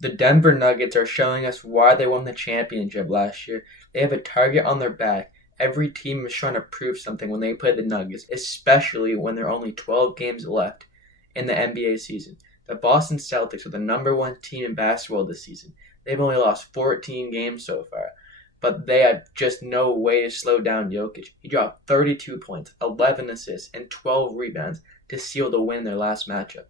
The Denver Nuggets are showing us why they won the championship last year. They have a target on their back. Every team is trying to prove something when they play the Nuggets, especially when there are only 12 games left in the NBA season. The Boston Celtics are the number one team in basketball this season. They've only lost 14 games so far, but they have just no way to slow down Jokic. He dropped 32 points, 11 assists, and 12 rebounds to seal the win in their last matchup.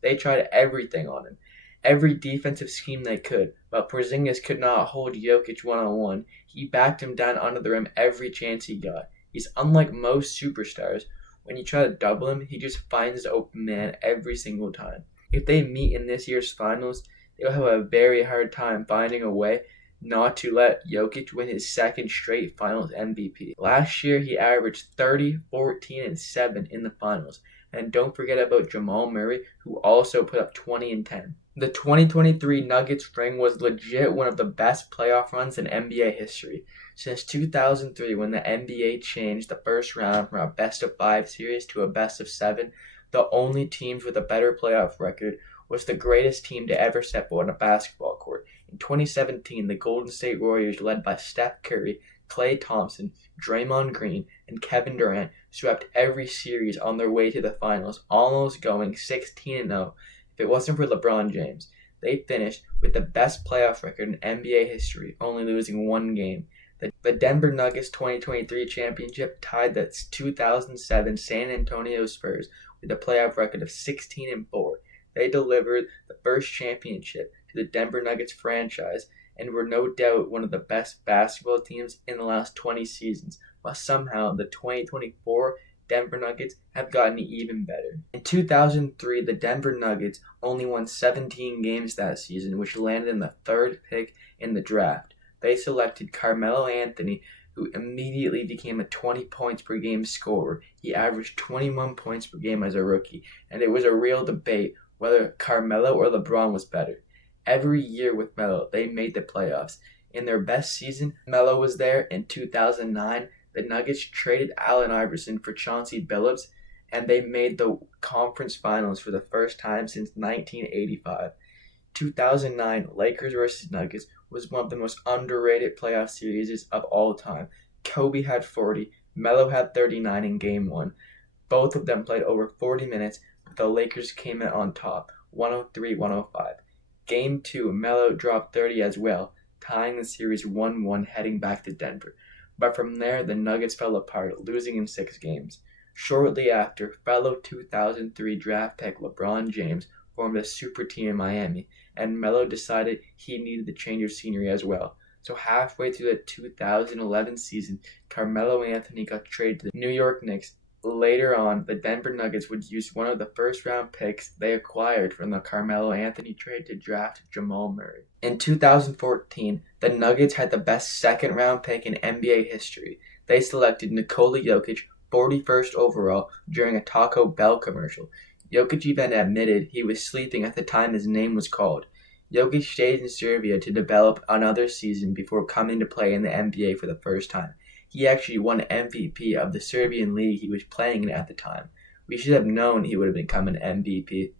They tried everything on him, every defensive scheme they could, but Porzingis could not hold Jokic one-on-one. He backed him down under the rim every chance he got. He's unlike most superstars. When you try to double him, he just finds the open man every single time. If they meet in this year's finals, they'll have a very hard time finding a way not to let Jokic win his second straight finals MVP. Last year, he averaged 30, 14, and 7 in the finals. And don't forget about Jamal Murray, who also put up 20 and 10. The 2023 Nuggets ring was legit one of the best playoff runs in NBA history. Since 2003, when the NBA changed the first round from a best-of-5 series to a best-of-7, the only teams with a better playoff record was the greatest team to ever step on a basketball court. In 2017, the Golden State Warriors, led by Steph Curry, Klay Thompson, Draymond Green, and Kevin Durant, swept every series on their way to the finals, almost going 16-0. If it wasn't for LeBron James, they finished with the best playoff record in NBA history, only losing one game. The Denver Nuggets 2023 championship tied the 2007 San Antonio Spurs with a playoff record of 16-4. They delivered the first championship to the Denver Nuggets franchise and were no doubt one of the best basketball teams in the last 20 seasons, but somehow the 2024 Denver Nuggets have gotten even better. In 2003, the Denver Nuggets only won 17 games that season, which landed in the third pick in the draft. They selected Carmelo Anthony, who immediately became a 20 points per game scorer. He averaged 21 points per game as a rookie, and it was a real debate whether Carmelo or LeBron was better. Every year with Melo, they made the playoffs. In their best season, Melo was there. In 2009, the Nuggets traded Allen Iverson for Chauncey Billups, and they made the conference finals for the first time since 1985. 2009 Lakers vs. Nuggets was one of the most underrated playoff series of all time. Kobe had 40, Melo had 39 in Game 1. Both of them played over 40 minutes, but the Lakers came out on top, 103-105. Game 2, Melo dropped 30 as well, tying the series 1-1 heading back to Denver. But from there, the Nuggets fell apart, losing in 6 games. Shortly after, fellow 2003 draft pick LeBron James formed a super team in Miami, and Melo decided he needed to change of scenery as well. So halfway through the 2011 season, Carmelo Anthony got traded to the New York Knicks. Later on, the Denver Nuggets would use one of the first-round picks they acquired from the Carmelo Anthony trade to draft Jamal Murray. In 2014, the Nuggets had the best second-round pick in NBA history. They selected Nikola Jokic, 41st overall, during a Taco Bell commercial. Jokic even admitted he was sleeping at the time his name was called. Jokic stayed in Serbia to develop another season before coming to play in the NBA for the first time. He actually won MVP of the Serbian league he was playing in at the time. We should have known he would have become an MVP.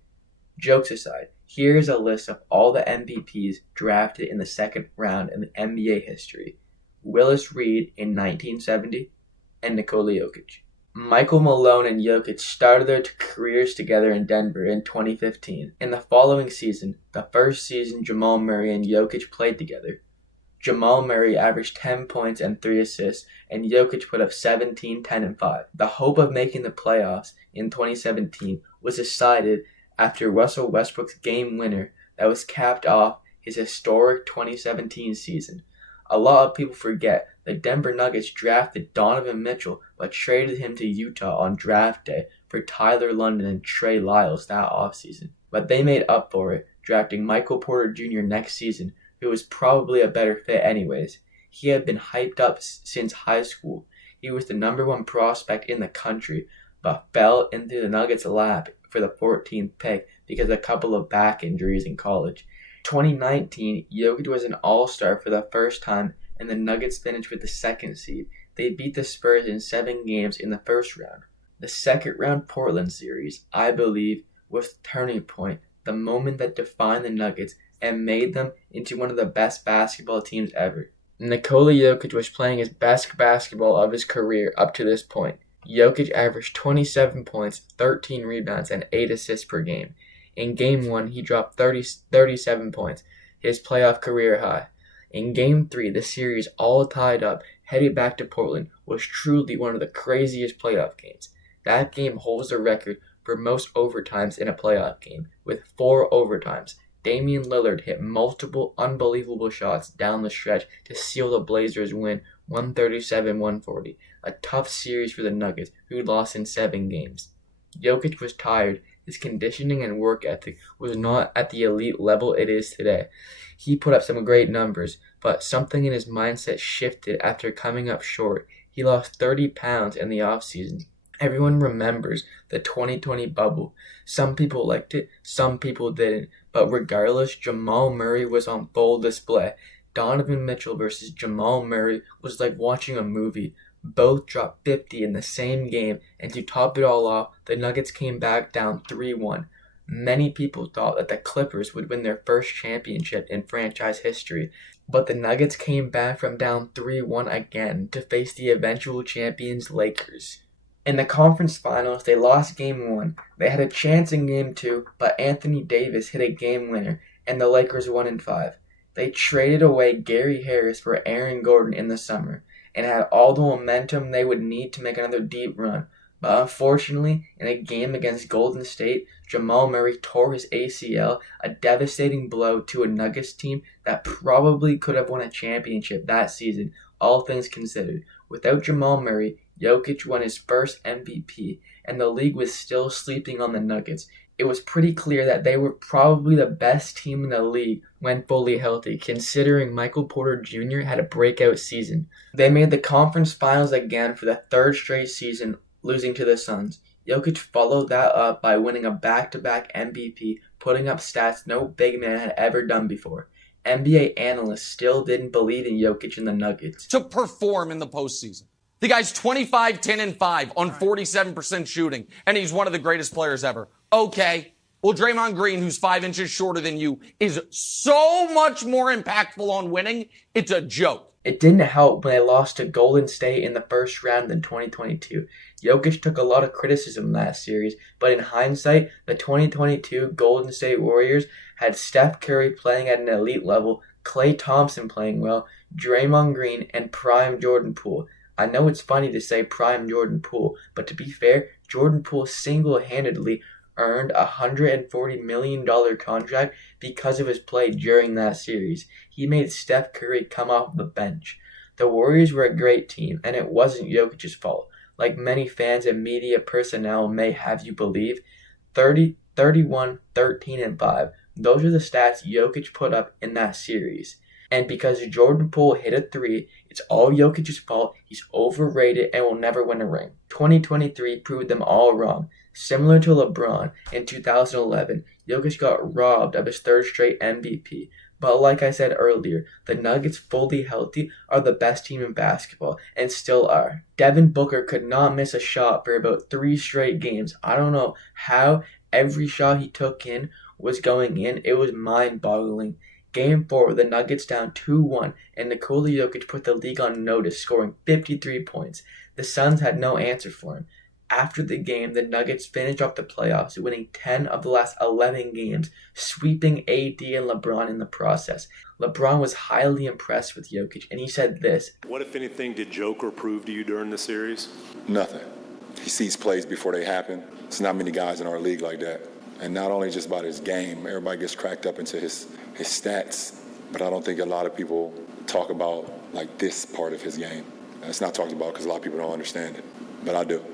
Jokes aside, here's a list of all the MVPs drafted in the second round in the NBA history. Willis Reed in 1970 and Nikola Jokic. Michael Malone and Jokic started their careers together in Denver in 2015. In the following season, the first season Jamal Murray and Jokic played together, Jamal Murray averaged 10 points and 3 assists, and Jokic put up 17, 10, and 5. The hope of making the playoffs in 2017 was decided after Russell Westbrook's game winner that was capped off his historic 2017 season. A lot of people forget the Denver Nuggets drafted Donovan Mitchell but traded him to Utah on draft day for Tyler London and Trey Lyles that offseason. But they made up for it, drafting Michael Porter Jr. next season, who was probably a better fit anyways. He had been hyped up since high school. He was the number 1 prospect in the country, but fell into the Nuggets' lap for the 14th pick because of a couple of back injuries in college. 2019, Jokic was an all-star for the first time, and the Nuggets finished with the 2nd seed. They beat the Spurs in 7 games in the first round. The second round Portland series, I believe, was the turning point, the moment that defined the Nuggets and made them into one of the best basketball teams ever. Nikola Jokic was playing his best basketball of his career up to this point. Jokic averaged 27 points, 13 rebounds, and 8 assists per game. In Game 1, he dropped 37 points, his playoff career high. In Game 3, the series all tied up, headed back to Portland, was truly one of the craziest playoff games. That game holds the record for most overtimes in a playoff game, with 4 overtimes. Damian Lillard hit multiple unbelievable shots down the stretch to seal the Blazers' win 137-140, a tough series for the Nuggets, who lost in 7 games. Jokic was tired. His conditioning and work ethic was not at the elite level it is today. He put up some great numbers, but something in his mindset shifted after coming up short. He lost 30 pounds in the offseason. Everyone remembers the 2020 bubble. Some people liked it, some people didn't. But regardless, Jamal Murray was on full display. Donovan Mitchell versus Jamal Murray was like watching a movie. Both dropped 50 in the same game, and to top it all off, the Nuggets came back down 3-1. Many people thought that the Clippers would win their first championship in franchise history, but the Nuggets came back from down 3-1 again to face the eventual champions Lakers. In the conference finals, they lost Game 1. They had a chance in Game 2, but Anthony Davis hit a game winner, and the Lakers won in 5. They traded away Gary Harris for Aaron Gordon in the summer, and had all the momentum they would need to make another deep run. But unfortunately, in a game against Golden State, Jamal Murray tore his ACL, a devastating blow to a Nuggets team that probably could have won a championship that season, all things considered. Without Jamal Murray, Jokic won his first MVP, and the league was still sleeping on the Nuggets. It was pretty clear that they were probably the best team in the league when fully healthy, considering Michael Porter Jr. had a breakout season. They made the conference finals again for the 3rd straight season, losing to the Suns. Jokic followed that up by winning a back-to-back MVP, putting up stats no big man had ever done before. NBA analysts still didn't believe in Jokic and the Nuggets. To perform in the postseason. The guy's 25, 10, and 5 on 47% shooting, and he's one of the greatest players ever. Okay. Well, Draymond Green, who's 5 inches shorter than you, is so much more impactful on winning, it's a joke. It didn't help when they lost to Golden State in the first round in 2022. Jokic took a lot of criticism in that series, but in hindsight, the 2022 Golden State Warriors had Steph Curry playing at an elite level, Klay Thompson playing well, Draymond Green, and prime Jordan Poole. I know it's funny to say prime Jordan Poole, but to be fair, Jordan Poole single-handedly earned a $140 million contract because of his play during that series. He made Steph Curry come off the bench. The Warriors were a great team, and it wasn't Jokic's fault. Like many fans and media personnel may have you believe, 30, 31, 13, and 5. Those are the stats Jokic put up in that series. And because Jordan Poole hit a 3, it's all Jokic's fault. He's overrated and will never win a ring. 2023 proved them all wrong. Similar to LeBron in 2011, Jokic got robbed of his 3rd straight MVP. But like I said earlier, the Nuggets fully healthy are the best team in basketball, and still are. Devin Booker could not miss a shot for about 3 straight games. I don't know how every shot he took in was going in. It was mind-boggling. Game 4, the Nuggets down 2-1, and Nikola Jokic put the league on notice, scoring 53 points. The Suns had no answer for him. After the game, the Nuggets finished off the playoffs, winning 10 of the last 11 games, sweeping AD and LeBron in the process. LeBron was highly impressed with Jokic, and he said this. What, if anything, did Joker prove to you during the series? Nothing. He sees plays before they happen. There's not many guys in our league like that. And not only just about his game, everybody gets cracked up into his stats, but I don't think a lot of people talk about like this part of his game. And it's not talked about because a lot of people don't understand it, but I do.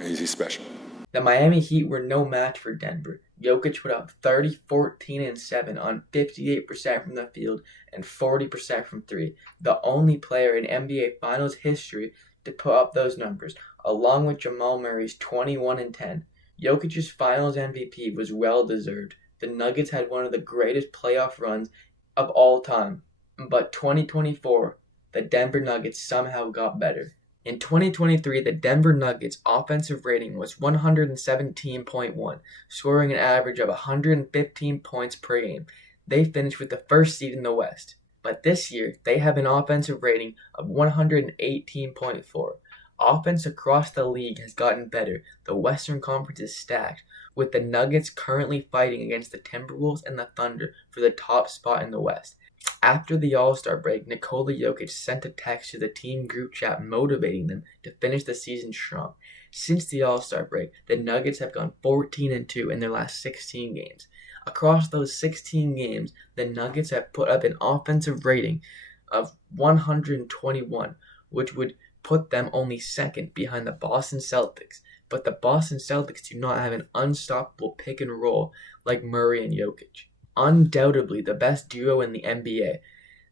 He's special. The Miami Heat were no match for Denver. Jokic put up 30, 14, and 7 on 58% from the field and 40% from 3. The only player in NBA Finals history to put up those numbers, along with Jamal Murray's 21 and 10. Jokic's Finals MVP was well-deserved. The Nuggets had one of the greatest playoff runs of all time. But 2024, the Denver Nuggets somehow got better. In 2023, the Denver Nuggets' offensive rating was 117.1, scoring an average of 115 points per game. they finished with the first seed in the West. But this year, they have an offensive rating of 118.4. Offense across the league has gotten better. The Western Conference is stacked, with the Nuggets currently fighting against the Timberwolves and the Thunder for the top spot in the West. After the All-Star break, Nikola Jokic sent a text to the team group chat motivating them to finish the season strong. Since the All-Star break, the Nuggets have gone 14-2 in their last 16 games. Across those 16 games, the Nuggets have put up an offensive rating of 121, which would put them only second behind the Boston Celtics. But the Boston Celtics do not have an unstoppable pick and roll like Murray and Jokic. Undoubtedly the best duo in the NBA.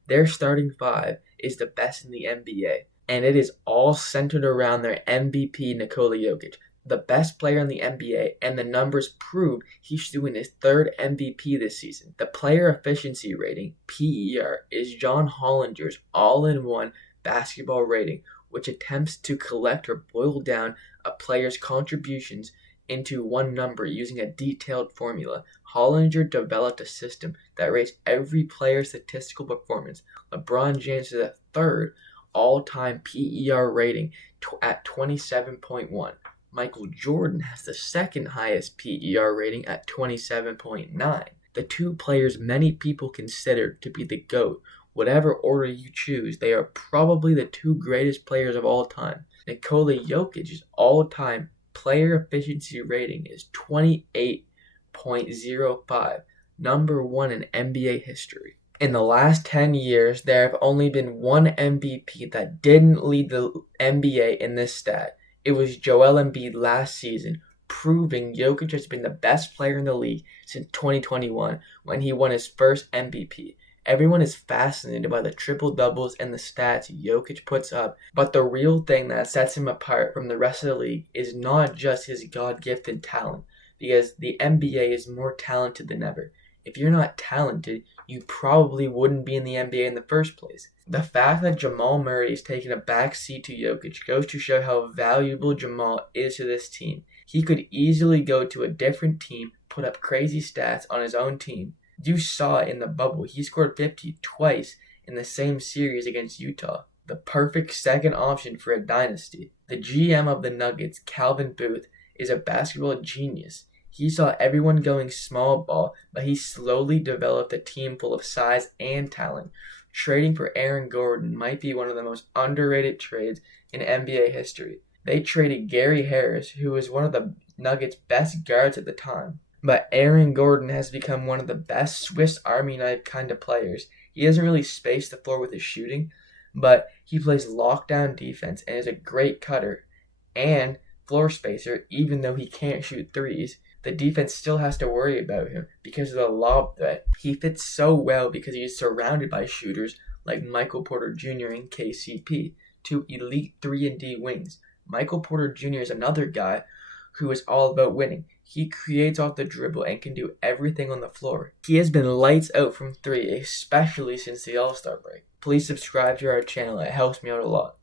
Their starting five is the best in the NBA, and it is all centered around their MVP Nikola Jokic, the best player in the NBA, and the numbers prove he should win his third MVP this season. The player efficiency rating, PER, is John Hollinger's all-in-one basketball rating, which attempts to collect or boil down a player's contributions into one number using a detailed formula. Hollinger developed a system that rates every player's statistical performance. LeBron James is the third all-time PER rating at 27.1. Michael Jordan has the second highest PER rating at 27.9. The two players many people consider to be the GOAT. Whatever order you choose, they are probably the two greatest players of all time. Nikola Jokic's all-time player efficiency rating is 28.05, number one in NBA history. In the last 10 years, there have only been one MVP that didn't lead the NBA in this stat. It was Joel Embiid last season, proving Jokic has been the best player in the league since 2021 when he won his first MVP. Everyone is fascinated by the triple-doubles and the stats Jokic puts up, but the real thing that sets him apart from the rest of the league is not just his God-gifted talent, because the NBA is more talented than ever. If you're not talented, you probably wouldn't be in the NBA in the first place. The fact that Jamal Murray is taking a back seat to Jokic goes to show how valuable Jamal is to this team. He could easily go to a different team, put up crazy stats on his own team. You saw it in the bubble. He scored 50 twice in the same series against Utah. The perfect second option for a dynasty. The GM of the Nuggets, Calvin Booth, is a basketball genius. He saw everyone going small ball, but he slowly developed a team full of size and talent. Trading for Aaron Gordon might be one of the most underrated trades in NBA history. They traded Gary Harris, who was one of the Nuggets' best guards at the time. But Aaron Gordon has become one of the best Swiss Army knife kind of players. He doesn't really space the floor with his shooting, but he plays lockdown defense and is a great cutter and floor spacer, even though he can't shoot threes. The defense still has to worry about him because of the lob threat. He fits so well because he is surrounded by shooters like Michael Porter Jr. and KCP, two elite 3-and-D wings. Michael Porter Jr. is another guy who is all about winning. He creates off the dribble and can do everything on the floor. He has been lights out from three, especially since the All-Star break. Please subscribe to our channel. It helps me out a lot.